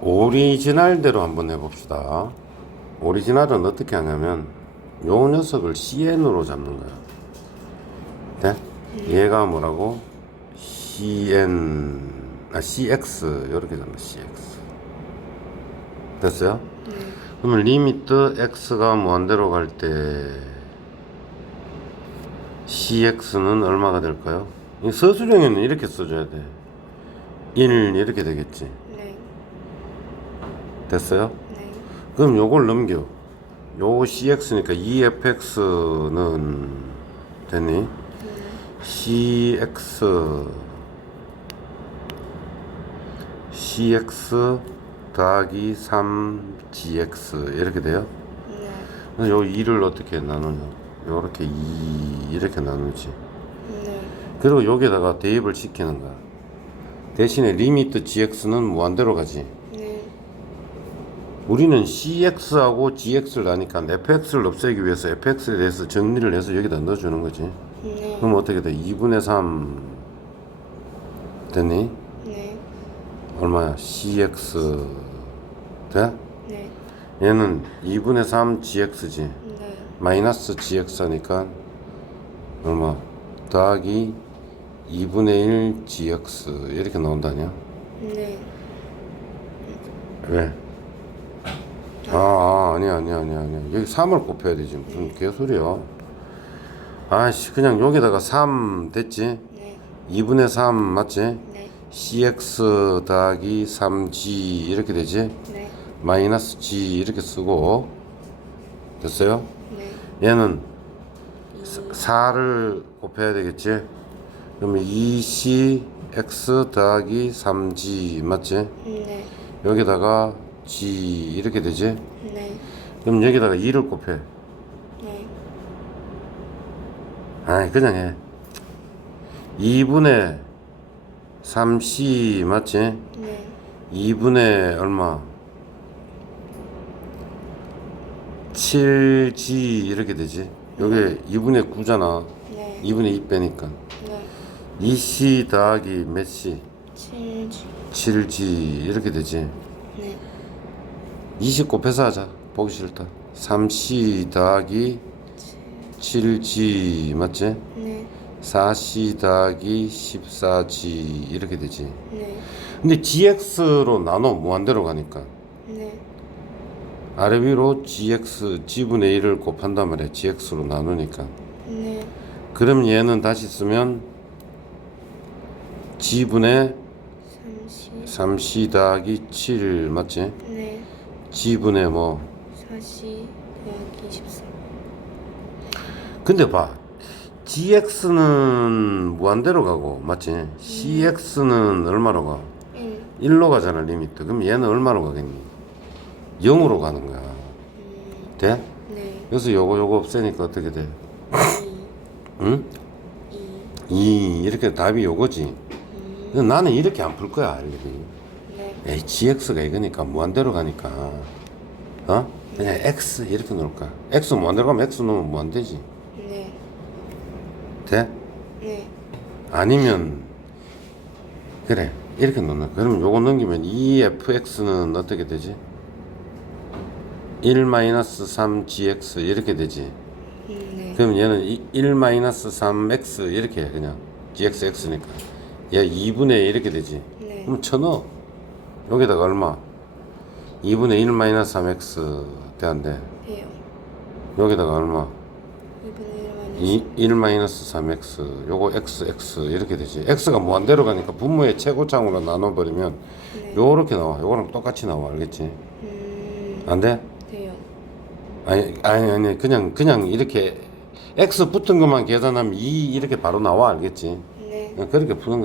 오리지널대로 한번 해봅시다. 오리지널은 어떻게 하냐면 요 녀석을 CN으로 잡는 거야. 네? 얘가 뭐라고? CN 아 CX 이렇게 잡는 CX 됐어요? 그러면 리미트 x가 무한대로 갈 때 cx는 얼마가 될까요? 이 서술형에는 이렇게 써줘야 돼. 1 이렇게 되겠지. 네. 됐어요? 네. 그럼 요걸 넘겨. 요 cx니까 2fx는 됐니? cx cx 더하기 3gx 이렇게 돼요? 네. 그래서 요 2를 어떻게 나누냐? 요렇게 2 이렇게 나누지. 네. 그리고 여기다가 대입을 시키는 거야. 대신에 리미트 gx는 무한대로 가지. 네. 우리는 cx하고 gx를 아니까 fx를 없애기 위해서 fx에 대해서 정리를 해서 여기다 넣어주는 거지. 네. 그럼 어떻게 돼? 2분의 3 됐니? 네. 얼마야? cx 돼? 네. 얘는 2분의 3 gx지. 네. 마이너스 gx 하니까 얼마? 더하기 2분의 1 gx 이렇게 나온다냐? 네. 왜? 아, 아 아니야 아니야 아니야 아니야 여기 3을 곱해야 되지 무슨 개소리야 아씨 그냥 여기다가 3 됐지? 네. 2분의 3 맞지? 네. cx 더하기 3g 이렇게 되지? 네. 마이너스 g 이렇게 쓰고 됐어요? 네. 얘는 4를 곱해야 되겠지? 그러면 2cx 더하기 3g 맞지? 네. 여기다가 g 이렇게 되지? 네. 그럼 여기다가 2를 곱해 네. 아이 그냥 해 2분의 3c 맞지? 네. 2분의 얼마? 7g 이렇게 되지 여기 2분의 9잖아 네. 2분의 2 빼니까 네. 2c 더하기 몇 c? 7G. 7g 이렇게 되지 네. 20 곱해서 하자 보기 싫다 3c 더하기 7g 맞지? 네. 4c 더하기 14g 이렇게 되지 네. 근데 gx로 나눠 무한대로 가니까 네. 아래 위로 gx g분의 1을 곱한단 말이야 gx로 나누니까 네. 그럼 얘는 다시 쓰면 g분의 30. 3c 더하기 7 맞지? 네. g분의 뭐40 더하기 24. 근데 봐 gx는 무한대로 가고 맞지? cx는 얼마로 가? 1. 1로 가잖아 리미트 그럼 얘는 얼마로 가겠니? 0으로 가는 거야 음. 돼? 네. 그래서 요거 요거 없애니까 어떻게 돼? 2. 응? 2. 2 이렇게 답이 요거지 근데 나는 이렇게 안 풀 거야. 에이 gx가 이거니까 무한대로 가니까 어? 그냥 x 이렇게 넣을 거야 x 무한대로 가면 x 넣으면 무한대지 네. 돼? 네. 아니면 그래 이렇게 넣는 그러면 요거 넘기면 2fx는 어떻게 되지? 1-3gx 이렇게 되지 음, 네. 그럼 얘는 1-3x 이렇게 해 그냥 gxx니까 얘 2분의 1 이렇게 되지 네. 그럼 쳐넣어 여기다가 얼마? 2분의 1-3x 대한대 돼요. 여기다가 얼마? 2분의 1 마이너스 2, 1-3x 요거 x x 이렇게 되지 x가 무한대로 가니까 분모의 최고창으로 나눠버리면 네. 요렇게 나와 요거랑 똑같이 나와 알겠지? 음. 안 돼? 돼요. 아니 아니 아니 그냥 그냥 이렇게 x 붙은 것만 계산하면 2 이렇게 바로 나와 알겠지? 네. 그냥 그렇게 푸는